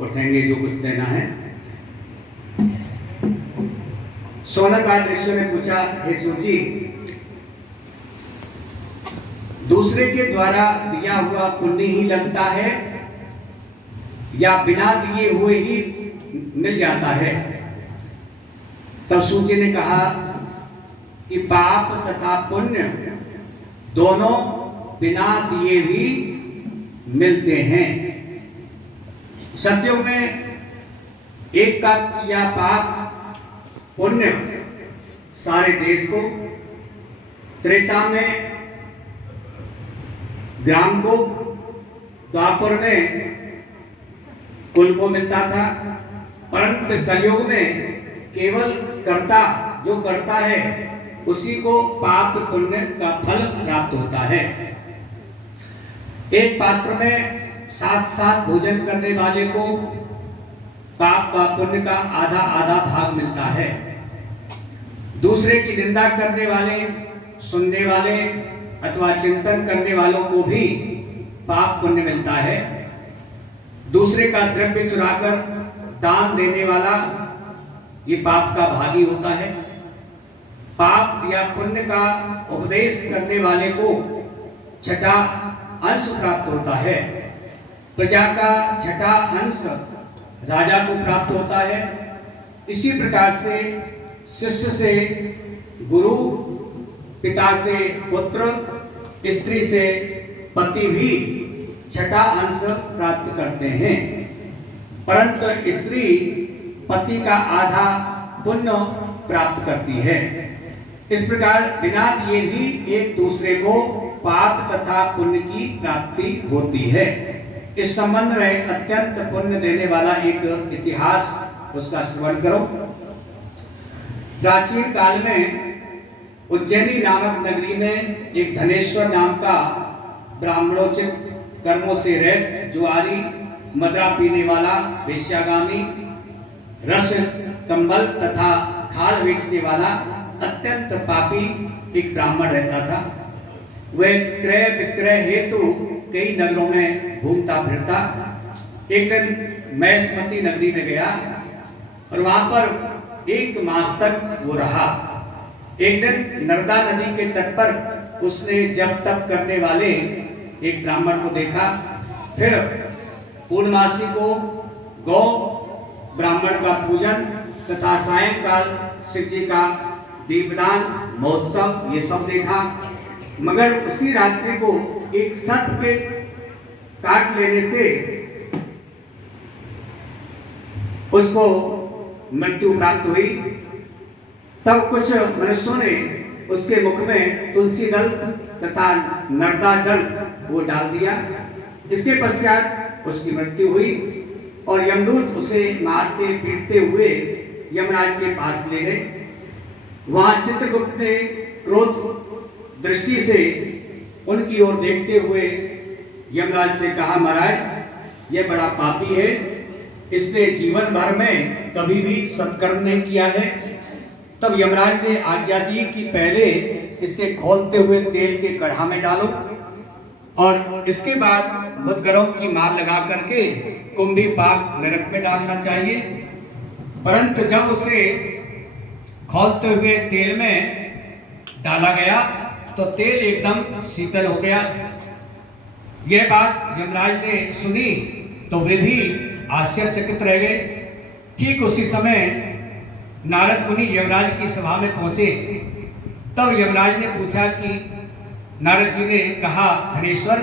उठेंगे जो कुछ देना है। शौनकादिक ऋषि ने पूछा, हे सूची, दूसरे के द्वारा दिया हुआ पुण्य ही लगता है या बिना दिए हुए ही मिल जाता है? तब सूची ने कहा कि पाप तथा पुण्य दोनों बिना दिए भी मिलते हैं। सतयुग में एक का किया पाप पुण्य सारे देश को, त्रेता में ग्राम को, द्वापर में कुल को मिलता था, परंतु कलयुग में केवल कर्ता जो करता है उसी को पाप पुण्य का फल प्राप्त होता है। एक पात्र में साथ साथ भोजन करने वाले को पाप व पुण्य का आधा आधा भाग मिलता है। दूसरे की निंदा करने वाले, सुनने वाले अथवा चिंतन करने वालों को भी पाप पुण्य मिलता है। दूसरे का द्रव्य चुराकर दान देने वाला ये पाप का भागी होता है। पाप या पुण्य का उपदेश करने वाले को छठा अंश प्राप्त होता है। प्रजा का छठा अंश राजा को प्राप्त होता है। इसी प्रकार से शिष्य से गुरु, पिता से पुत्र, स्त्री से पति भी छठा अंश प्राप्त करते हैं, परंतु स्त्री पति का आधा पुण्य प्राप्त करती है। इस प्रकार बिना दिए भी एक दूसरे को पाप तथा पुण्य की प्राप्ति होती है। इस संबंध में अत्यंत पुण्य देने वाला एक इतिहास उसका स्मरण करो। प्राचीन काल में उज्जैनी नामक नगरी में एक धनेश्वर नाम का ब्राह्मणोचित कर्मों से रहित, जुआरी, मदरा पीने वाला, वेश्यागामी, रस, कंबल तथा खाल बेचने वाला अत्यंत पापी एक ब्राह्मण रहता था। वह क्रय विक्रय हेतु कई नगरों में घूमता फिरता। एक दिन मैस्मती नगरी में गया और वहां पर 1 मास तक वो रहा। एक दिन नर्मदा नदी के तट पर उसने जप तप करने वाले एक ब्राह्मण को देखा। फिर पूर्णमासी को गौ ब्राह्मण का पूजन तथा सायंकाल शिव जी का दीपदान महोत्सव ये सब देखा। मगर उसी रात्रि को एक सर्प के काट लेने से उसको मृत्यु प्राप्त हुई। तब कुछ मनुष्यों ने उसके मुख में तुलसी दल तथा नर्मदा दल वो डाल दिया। इसके पश्चात उसकी मृत्यु हुई और यमदूत उसे मारते पीटते हुए यमराज के पास ले गए। वहां चित्रगुप्त ने क्रोध दृष्टि से उनकी ओर देखते हुए यमराज से कहा, महाराज यह बड़ा पापी है, इसने जीवन भर में कभी भी सत्कर्म नहीं किया है। तब यमराज ने आज्ञा दी कि पहले इसे खोलते हुए तेल के कढ़ा में डालो और इसके बाद मुद्गरों की मार लगा करके कुंभी पाक नरक में डालना चाहिए। परंतु जब उसे खोलते हुए तेल में डाला गया तो तेल एकदम शीतल हो गया। यह बात यमराज ने सुनी तो वे भी आश्चर्यचकित रह गए। ठीक उसी समय नारद मुनि यमराज की सभा में पहुंचे। तब यमराज ने पूछा कि नारद जी ने कहा, धनेश्वर,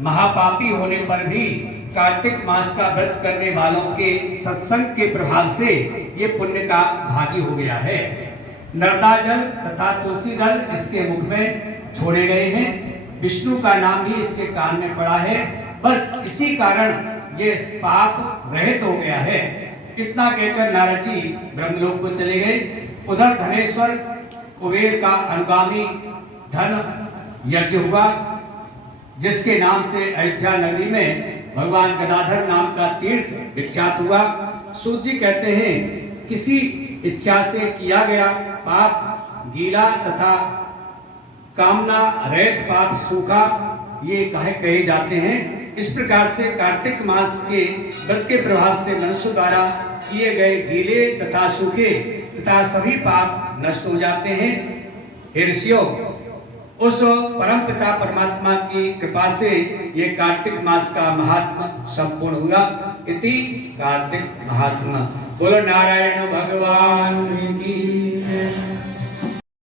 महापापी होने पर भी कार्तिक मास का व्रत करने वालों के सत्संग के प्रभाव से ये पुण्य का भागी हो गया है। नर्मदा जल तथा तुलसी दल इसके मुख में छोड़े गए हैं, विष्णु का नाम भी इसके कान में पड़ा है, बस इसी कारण ये पाप रहित हो गया है। इतना कहकर नारद जी ब्रह्मलोक को चले गए। उधर धनेश्वर कुबेर का अनुगामी धन यज्ञ हुआ, जिसके नाम से अयोध्या नगरी में भगवान गदाधर नाम का तीर्थ विख्यात हुआ। सूत जी कहते हैं, किसी इच्छा से किया गया पाप गीला तथा कामना रहित पाप सूखा ये कहे जाते हैं। इस प्रकार से कार्तिक मास के व्रत के प्रभाव से मनुष्य द्वारा किए गए गीले तथा सूखे तथा सभी पाप नष्ट हो जाते हैं। हे ऋषियों, उस परम पिता परमात्मा की कृपा से ये कार्तिक मास का महात्मा संपूर्ण हुआ। इति कार्तिक महात्मा। बोलो नारायण भगवान की जय।